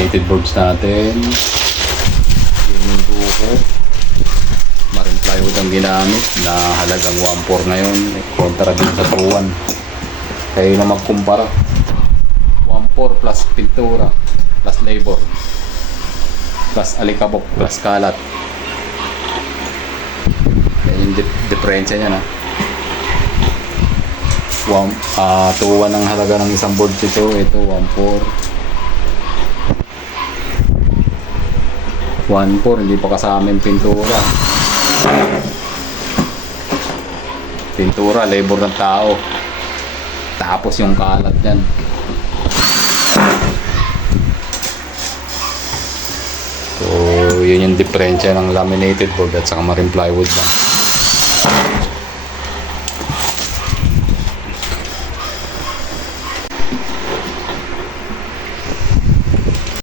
laminated boards natin. Yun yung buko. Marin plywood ang ginamit na halagang 1.4 ngayon. Kontra din sa 2.1. Kayo na magkumpara. 1.4 plus pintura plus labor plus alikabok plus kalat. Yan yung dip- diferensya niya na. One, 2.1 ang halaga ng isang board ito. Ito, 1.4. 1.4, hindi pa kasama yung pintura. Pintura, labor ng tao. Tapos yung kalat yan. So, yun yung diferensya ng laminated board at saka marine plywood lang.